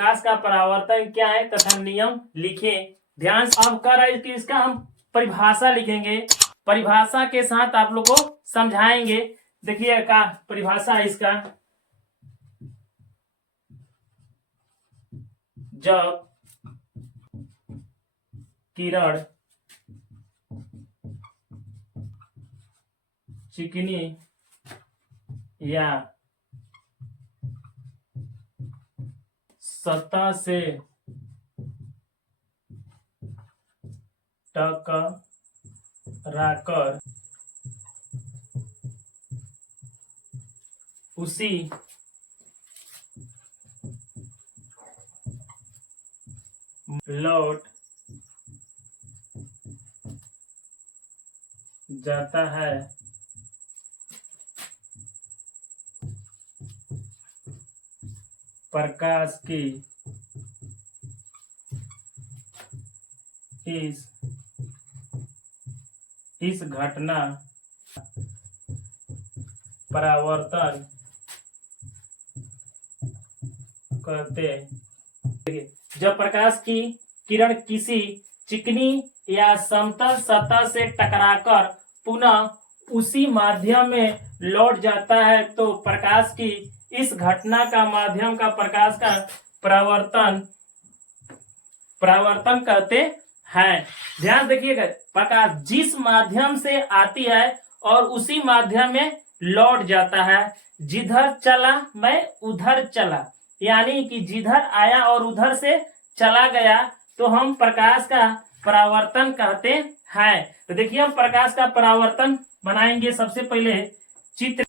प्रकाश का परावर्तन क्या है तथा नियम लिखें। ध्यान से अब कर रहे कि इसका हम परिभाषा लिखेंगे, परिभाषा के साथ आप लोग को समझाएंगे। देखिए का परिभाषा है इसका, जब किरण चिकनी या सतह से टकराकर उसी लौट जाता है, प्रकाश की इस घटना परावर्तन कहते हैं। जब प्रकाश की किरण किसी चिकनी या समतल सतह से टकराकर पुनः उसी माध्यम में लौट जाता है तो प्रकाश की इस घटना का माध्यम का प्रकाश का परावर्तन कहते हैं। ध्यान देखिएगा, प्रकाश जिस माध्यम से आती है और उसी माध्यम में लौट जाता है। जिधर चला मैं उधर चला, यानी कि जिधर आया और उधर से चला गया तो हम प्रकाश का परावर्तन कहते हैं। तो देखिए हम प्रकाश का परावर्तन बनाएंगे। सबसे पहले चित्र,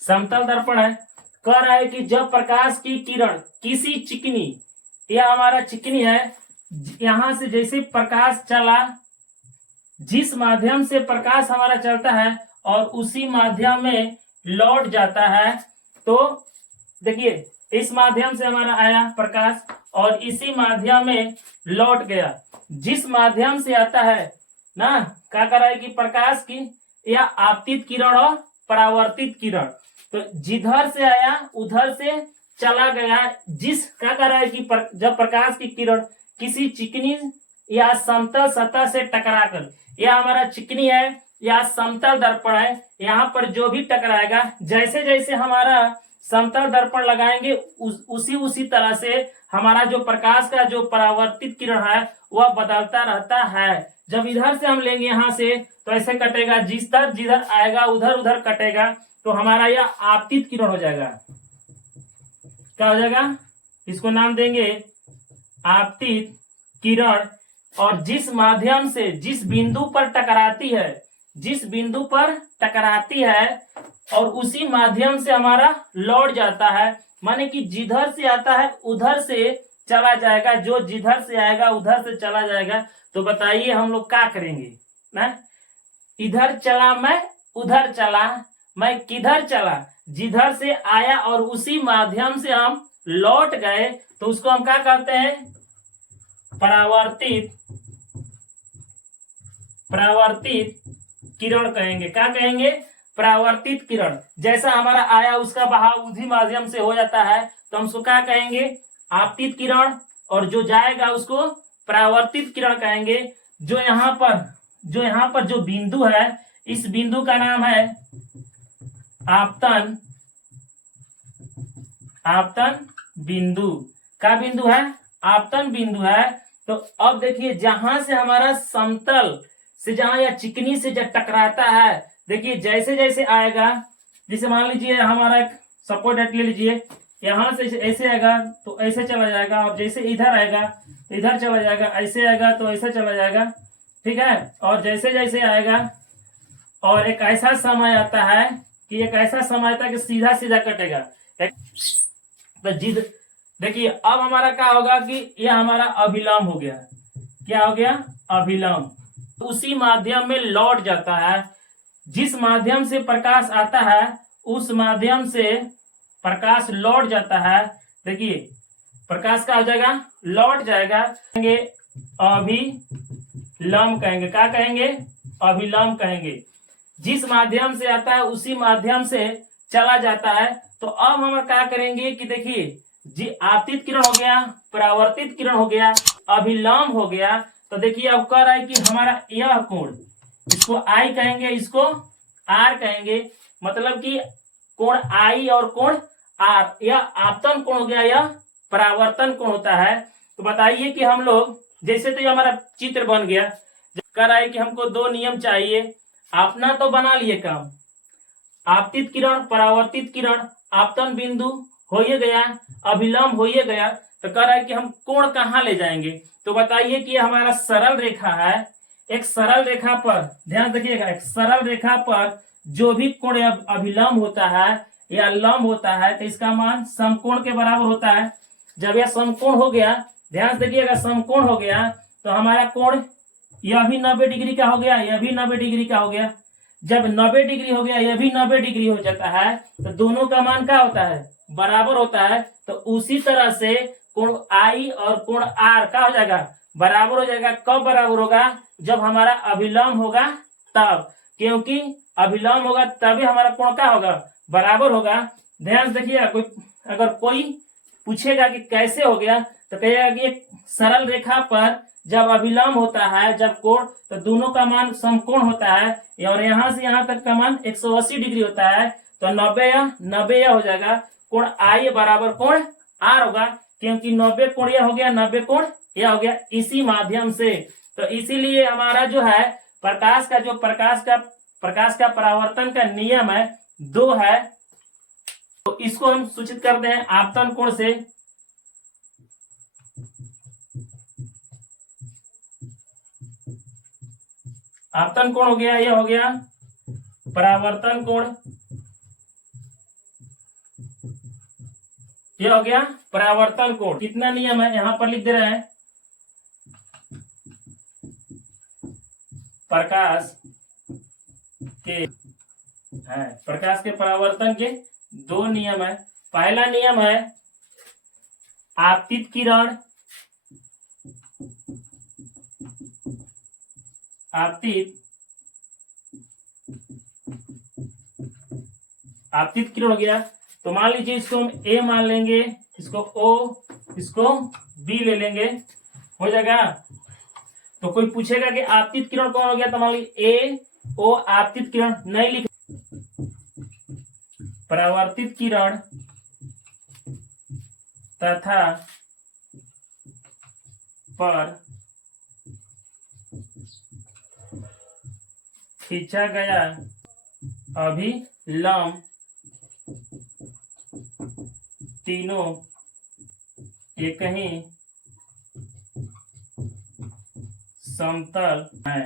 समतल दर्पण है, कह रहा है कि जब प्रकाश की किरण किसी चिकनी, यह हमारा चिकनी है, यहां से जैसे प्रकाश चला, जिस माध्यम से प्रकाश हमारा चलता है और उसी माध्यम में लौट जाता है, तो देखिए इस माध्यम से हमारा आया प्रकाश और इसी माध्यम में लौट गया। जिस माध्यम से आता है ना, क्या कर रहा है कि प्रकाश की या आपतित किरण और परावर्तित किरण, तो जिधर से आया उधर से चला गया। जिस क्या कर रहा है कि जब प्रकाश की किरण किसी चिकनी या समतल सतह से टकराकर, यह हमारा चिकनी है या समतल दर्पण है, यहाँ पर जो भी टकराएगा, जैसे जैसे हमारा समतल दर्पण लगाएंगे उसी तरह से हमारा जो प्रकाश का जो परावर्तित किरण है वह बदलता रहता है। जब इधर से हम लेंगे यहाँ से तो ऐसे कटेगा, जिधर आएगा उधर उधर कटेगा, तो हमारा यह आपतित किरण हो जाएगा। क्या हो जाएगा, इसको नाम देंगे आपतित किरण। और जिस माध्यम से जिस बिंदु पर टकराती है और उसी माध्यम से हमारा लौट जाता है, माने कि जिधर से आता है उधर से चला जाएगा, जो जिधर से आएगा उधर से चला जाएगा। तो बताइए हम लोग क्या करेंगे ना, इधर चला मैं उधर चला, मैं किधर चला, जिधर से आया और उसी माध्यम से हम लौट गए, तो उसको हम क्या कहते हैं, परावर्तित किरण कहेंगे। क्या कहेंगे, परावर्तित किरण। जैसा हमारा आया उसका बहाव उसी माध्यम से हो जाता है तो हम उसको क्या कहेंगे, आपतित किरण, और जो जाएगा उसको परावर्तित किरण कहेंगे। जो यहाँ पर जो बिंदु है, इस बिंदु का नाम है आपतन बिंदु। का बिंदु है, आपतन बिंदु है। तो अब देखिए जहां से हमारा समतल से जहां या चिकनी से जब टकराता है, देखिए जैसे जैसे आएगा, जैसे मान लीजिए हमारा एक सपोर्ट ले लीजिए, यहाँ से ऐसे आएगा तो ऐसे चला जाएगा, और जैसे इधर आएगा तो इधर चला जाएगा, ऐसे आएगा तो ऐसे चला जाएगा, ठीक है। और जैसे जैसे आएगा, और एक ऐसा समय आता है कि सीधा सीधा कटेगा। तो देखिए अब हमारा क्या होगा कि यह हमारा अभिलंब हो गया। क्या हो गया, अभिलंब। उसी माध्यम में लौट जाता है। जिस माध्यम से प्रकाश आता है उस माध्यम से प्रकाश लौट जाता है। देखिए प्रकाश का हो जाएगा, लौट जाएगा, अभिलंब अभिलंब कहेंगे। क्या कहेंगे? अभिलंब कहेंगे। जिस माध्यम से आता है उसी माध्यम से चला जाता है। तो अब हम क्या करेंगे कि देखिए, जी आपतित किरण हो गया, परावर्तित किरण हो गया, अभिलंब हो गया। तो देखिए अब कह रहा है कि हमारा यह कोण, इसको आई कहेंगे, इसको आर कहेंगे। मतलब कि कोण आई और कोण आर, यह आपतन कोण हो गया, यह परावर्तन कोण होता है। तो बताइए कि हम लोग, जैसे तो ये हमारा चित्र बन गया, कह रहा है कि हमको दो नियम चाहिए। अपना तो बना लिए काम, आपतित किरण, परावर्तित किरण, आपतन बिंदु हो ही गया, अभिलंब हो ही गया। तो कह रहा है कि हम कोण कहाँ ले जाएंगे। तो बताइए कि हमारा सरल रेखा है। एक सरल रेखा पर ध्यान रखिएगा, एक सरल रेखा पर जो भी कोण अभिलंब होता है या लंब होता है, तो इसका मान समकोण के बराबर होता है। जब यह समकोण हो गया, ध्यान से देखिएगा, समकोण हो गया तो हमारा कोण यह भी 90 डिग्री का हो गया, यह भी 90 डिग्री का हो गया। जब 90 डिग्री हो गया, यह भी 90 डिग्री हो जाता है, तो दोनों का मान क्या होता है? बराबर होता है। तो उसी तरह से कोण आई और कोण आर का हो जाएगा? बराबर हो जाएगा। कब बराबर होगा? जब हमारा अभिलंब होगा तब, क्योंकि अभिलंब होगा तभी हमारा कोण क्या होगा? बराबर होगा। ध्यान से देखिएगा, अगर कोई पूछेगा कि कैसे हो गया, तो कहेगा कि एक सरल रेखा पर जब अभिलंब होता है, जब कोण, तो दोनों का मान समकोण होता है और यहां से यहां तक का मान 180 डिग्री होता है। तो 90 या हो जाएगा। कोण आई बराबर कोण आर होगा, क्योंकि 90 कोण यह हो गया, 90 कोण यह हो गया, इसी माध्यम से। तो इसीलिए हमारा जो है प्रकाश का परावर्तन का नियम है, 2 है। तो इसको हम सूचित करते हैं आपतन कोण से। आपतन कोण हो गया, यह हो गया परावर्तन कोण, यह हो गया परावर्तन कोण। कितना नियम है यहां पर लिख दे रहे हैं, प्रकाश के परावर्तन के 2 नियम है। पहला नियम है आपतित किरण, आपतित किरण हो गया। तो मान लीजिए इसको हम ए मान लेंगे, इसको ओ, इसको बी ले लेंगे, हो जाएगा। तो कोई पूछेगा कि आपतित किरण कौन हो गया, तो मान लीजिए ए ओ आपतित किरण नहीं लिख, परावर्तित किरण तथा पर खींचा गया अभिलंब तीनों एक ही समतल है।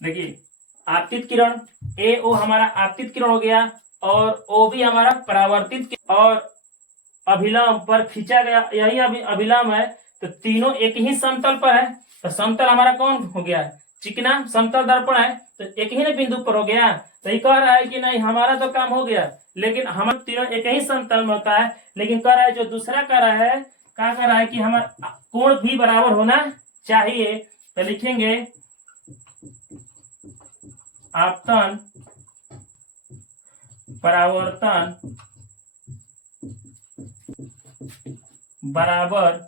देखिए आपतित किरण, ए ओ हमारा आपतित किरण हो गया और ओ भी हमारा परावर्तित, और अभिलंब पर खींचा गया यही अभिलंब है। तो तीनों एक ही समतल पर है। तो समतल हमारा कौन हो गया? चिकना समतल दर्पण है, तो एक ही बिंदु पर हो गया। तो ये कह रहा है कि नहीं हमारा तो काम हो गया, लेकिन हम तीनों एक ही समतल में होता है। लेकिन कह रहा है जो दूसरा कह रहा है, क्या कह रहा है कि हमारा कोण भी बराबर होना चाहिए। तो लिखेंगे आपतन परावर्तन बराबर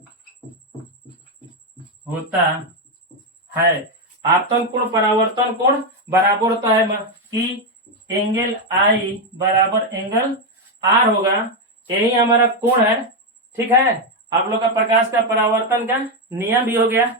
होता है। आपतन कोण परावर्तन कोण बराबर होता है कि एंगल आई बराबर एंगल आर होगा। यही हमारा कोण है। ठीक है, आप लोग का प्रकाश का परावर्तन का नियम भी हो गया।